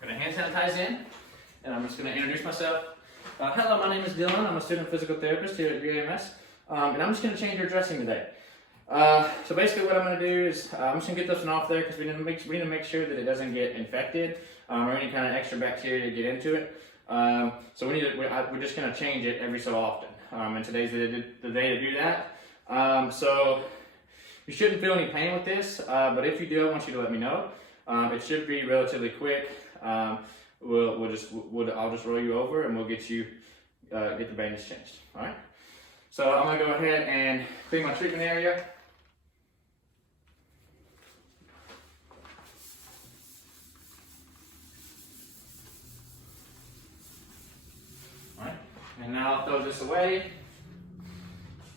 I'm going to hand sanitize in, and I'm just going to introduce myself. Hello, my name is Dylan. I'm a student physical therapist here at UAMS, and I'm just going to change your dressing today. So basically what I'm going to do is I'm just going to get this one off there because we need to make sure that it doesn't get infected or any kind of extra bacteria get into it. So we're just going to change it every so often, and today's the day to do that. So you shouldn't feel any pain with this, but if you do, I want you to let me know. It should be relatively quick. I'll just roll you over and we'll get the bandage changed. All right. So I'm gonna go ahead and clean my treatment area. All right. And now I'll throw this away.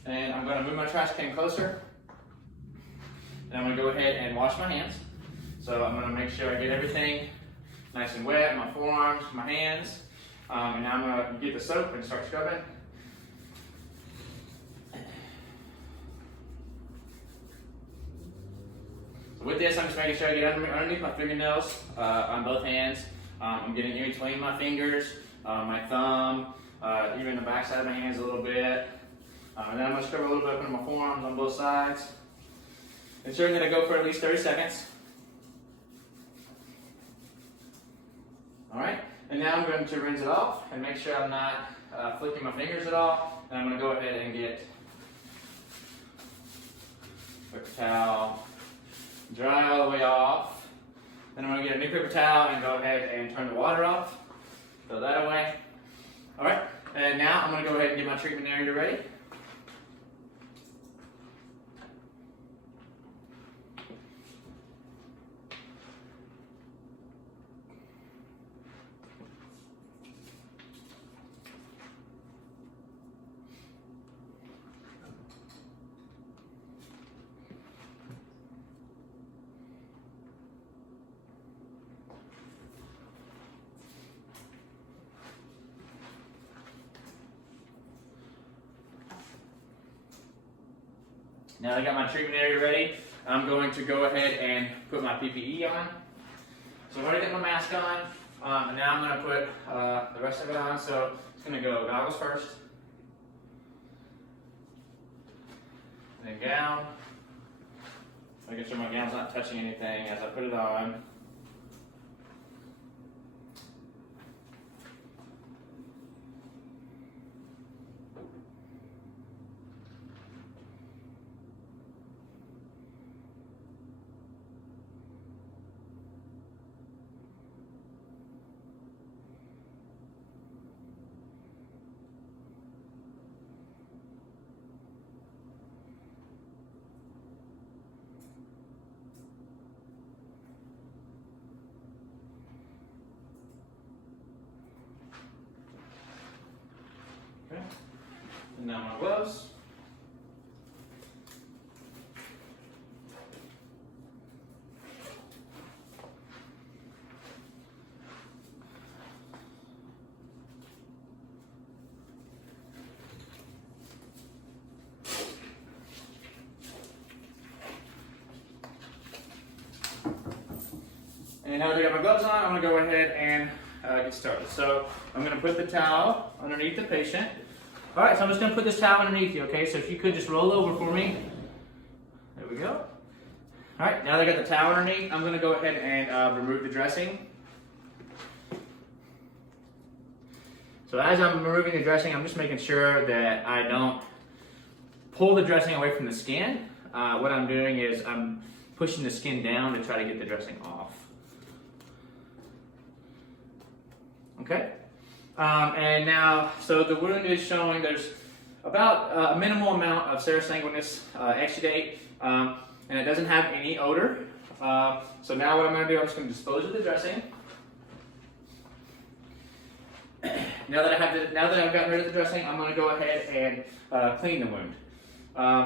And I'm gonna move my trash can closer. And I'm gonna go ahead and wash my hands. So I'm gonna make sure I get everything nice and wet, my forearms, my hands. And now I'm gonna get the soap and start scrubbing. So with this, I'm just making sure I get underneath my fingernails on both hands. I'm getting in between my fingers, my thumb, even the back side of my hands a little bit. And then I'm gonna scrub a little bit up into my forearms on both sides. Ensuring that I go for at least 30 seconds. All right, and now I'm going to rinse it off and make sure I'm not flicking my fingers at all. And I'm going to go ahead and get a paper towel, dry all the way off. Then I'm going to get a new paper towel and go ahead and turn the water off. Throw that away. All right, and now I'm going to go ahead and get my treatment area ready. Now that I got my treatment area ready, I'm going to go ahead and put my PPE on. So I've already got my mask on, and now I'm going to put the rest of it on. So it's going to go goggles first, then gown, making sure my gown's not touching anything as I put it on. Okay. And now my gloves. And now that I got my gloves on, I'm going to go ahead and get started. So I'm going to put the towel underneath the patient. All right, so I'm just going to put this towel underneath you, okay? So if you could just roll over for me. There we go. All right, now that I got the towel underneath, I'm going to go ahead and remove the dressing. So as I'm removing the dressing, I'm just making sure that I don't pull the dressing away from the skin. What I'm doing is I'm pushing the skin down to try to get the dressing off. Okay, and now, so the wound is showing there's about a minimal amount of serous sanguineous exudate, and it doesn't have any odor. So now what I'm going to do, I'm just going to dispose of the dressing. Now that I've gotten rid of the dressing, I'm going to go ahead and clean the wound.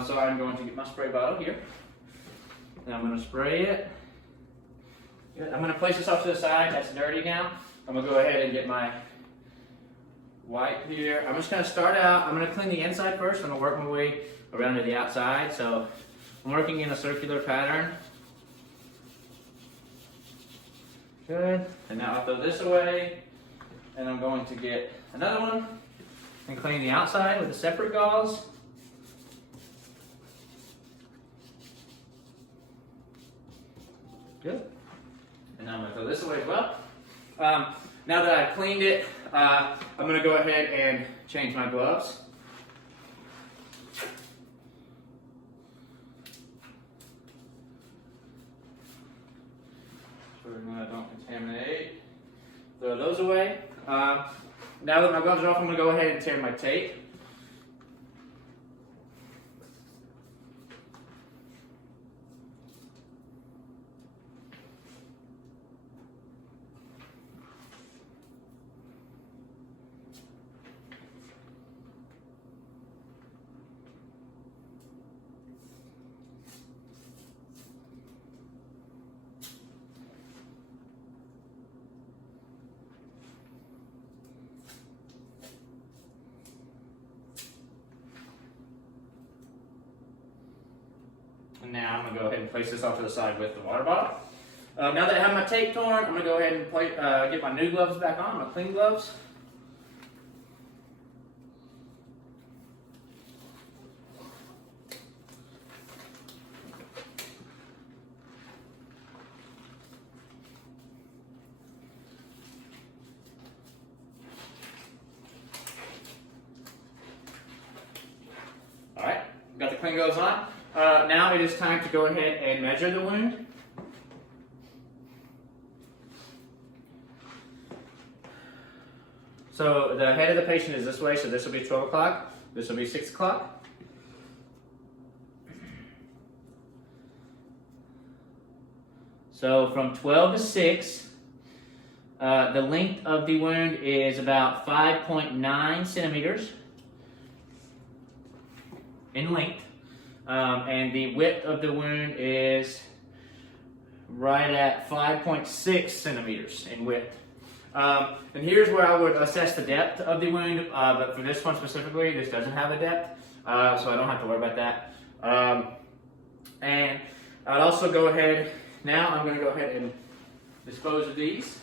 So I'm going to get my spray bottle here, and I'm going to spray it. I'm going to place this off to the side. That's dirty now. I'm going to go ahead and get my wipe here. I'm just going to start out, I'm going to clean the inside first. I'm going to work my way around to the outside. So I'm working in a circular pattern. Good. And now I throw this away, and I'm going to get another one and clean the outside with a separate gauze. Good. And now I'm going to throw this away as well. Now that I've cleaned it, I'm going to go ahead and change my gloves. So I don't contaminate. Throw those away. Now that my gloves are off, I'm going to go ahead and tear my tape. And now I'm going to go ahead and place this off to the side with the water bottle. Now that I have my tape torn, I'm going to go ahead and get my new gloves back on, my clean gloves. Alright, got the clean gloves on. Now it is time to go ahead and measure the wound. So the head of the patient is this way, so this will be 12 o'clock, this will be 6 o'clock. So from 12 to 6, the length of the wound is about 5.9 centimeters in length. And the width of the wound is right at 5.6 centimeters in width. And here's where I would assess the depth of the wound, but for this one specifically, this doesn't have a depth, so I don't have to worry about that. And I'd also go ahead, now I'm going to go ahead and dispose of these.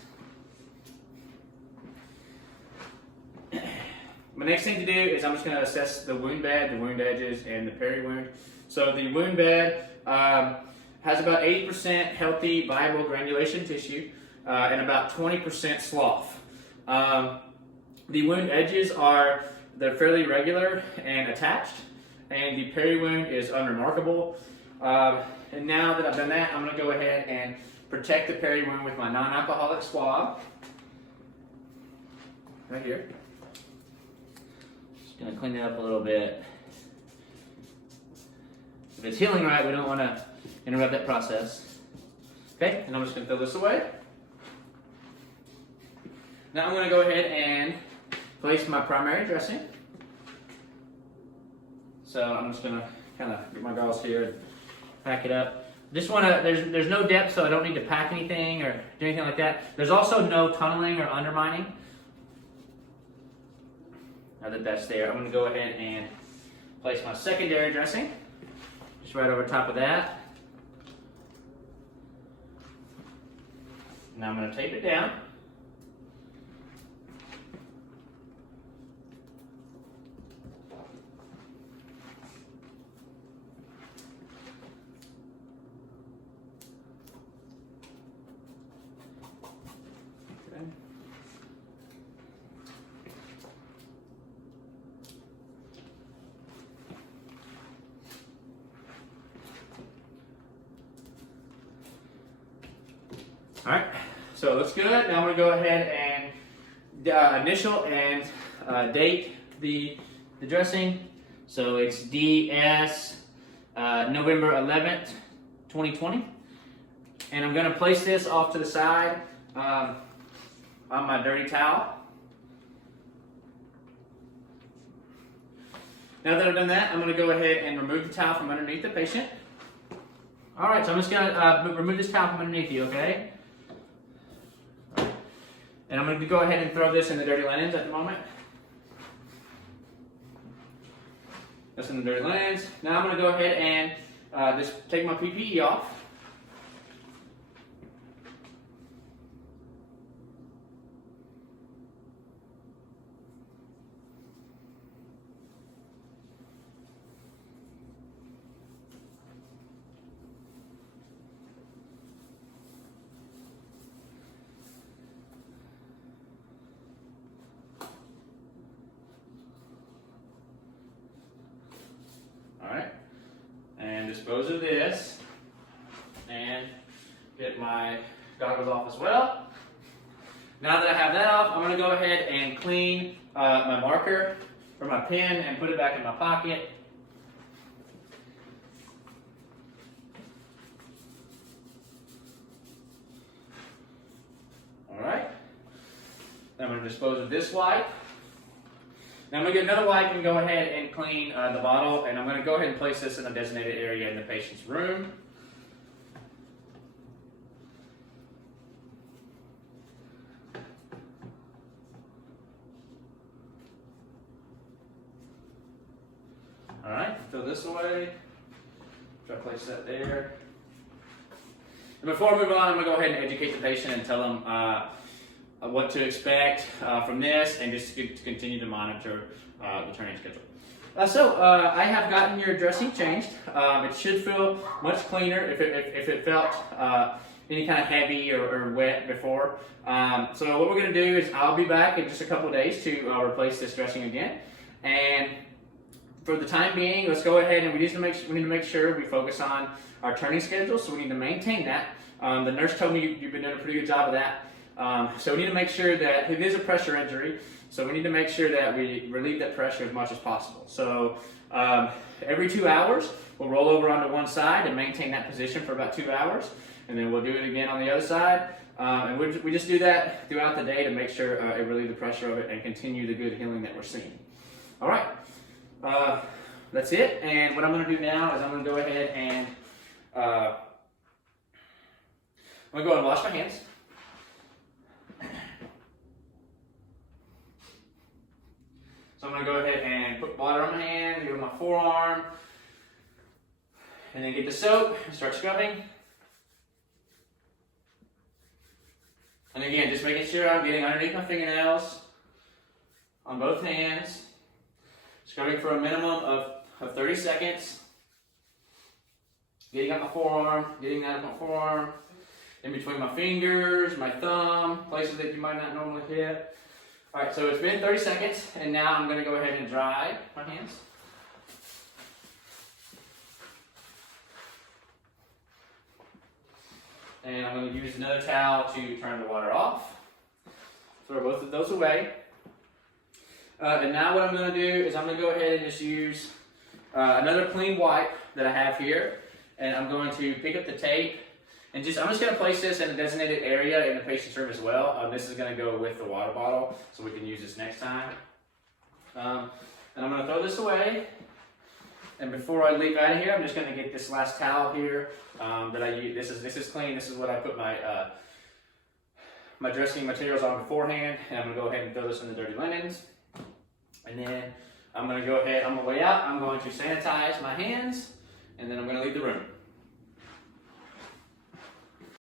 My next thing to do is I'm just going to assess the wound bed, the wound edges, and the peri-wound. So the wound bed has about 80% healthy, viable granulation tissue and about 20% slough. The wound edges they're fairly regular and attached, and the peri-wound is unremarkable. And now that I've done that, I'm going to go ahead and protect the peri-wound with my non-alcoholic swab. Right here. Just going to clean it up a little bit. If it's healing right, we don't want to interrupt that process. Okay, and I'm just going to throw this away. Now I'm going to go ahead and place my primary dressing. So I'm just going to kind of get my gauze here and pack it up. Just want to, there's no depth, so I don't need to pack anything or do anything like that. There's also no tunneling or undermining. Now that that's there, I'm going to go ahead and place my secondary dressing. Just right over top of that. Now I'm going to tape it down. Okay. All right, so it looks good. Now I'm going to go ahead and initial and date the dressing. So it's DS November 11th, 2020. And I'm going to place this off to the side on my dirty towel. Now that I've done that, I'm going to go ahead and remove the towel from underneath the patient. All right, so I'm just going to remove this towel from underneath you, okay? And I'm going to go ahead and throw this in the dirty linens at the moment. That's in the dirty linens. Now I'm going to go ahead and just take my PPE off. dispose of this and get my goggles off as well. Now that I have that off, I'm going to go ahead and clean my marker or my pen and put it back in my pocket. Alright. Then I'm going to dispose of this wipe. Now I'm going to get another wipe and go ahead and clean the bottle, and I'm going to go ahead and place this in a designated area in the patient's room. Alright, throw this away. Try to place that there. And before I move on, I'm going to go ahead and educate the patient and tell them what to expect from this, and just to continue to monitor the training schedule. I have gotten your dressing changed. It should feel much cleaner if it felt any kind of heavy or wet before. So what we're going to do is I'll be back in just a couple of days to replace this dressing again. And for the time being, let's go ahead and we need to make sure we focus on our turning schedule. So we need to maintain that. The nurse told me you've been doing a pretty good job of that. So we need to make sure that it is a pressure injury. So we need to make sure that we relieve that pressure as much as possible. So every 2 hours, we'll roll over onto one side and maintain that position for about 2 hours. And then we'll do it again on the other side. And we just do that throughout the day to make sure it relieves the pressure of it and continue the good healing that we're seeing. All right. That's it. And what I'm going to do now is I'm going to go ahead and I'm going to go and wash my hands. So I'm going to go ahead and put water on my hand, go to my forearm, and then get the soap and start scrubbing. And again, just making sure I'm getting underneath my fingernails on both hands. Scrubbing for a minimum of 30 seconds. Getting up my forearm, getting out of my forearm, in between my fingers, my thumb, places that you might not normally hit. Alright, so it's been 30 seconds, and now I'm going to go ahead and dry my hands. And I'm going to use another towel to turn the water off. Throw both of those away. And now what I'm going to do is I'm going to go ahead and just use another clean wipe that I have here. And I'm going to pick up the tape. And I'm just going to place this in a designated area in the patient's room as well. This is going to go with the water bottle, so we can use this next time. And I'm going to throw this away. And before I leave out of here, I'm just going to get this last towel here that I use. This is clean. This is what I put my my dressing materials on beforehand. And I'm going to go ahead and throw this in the dirty linens. And then I'm going to go ahead, on my way out, I'm going to sanitize my hands, and then I'm going to leave the room.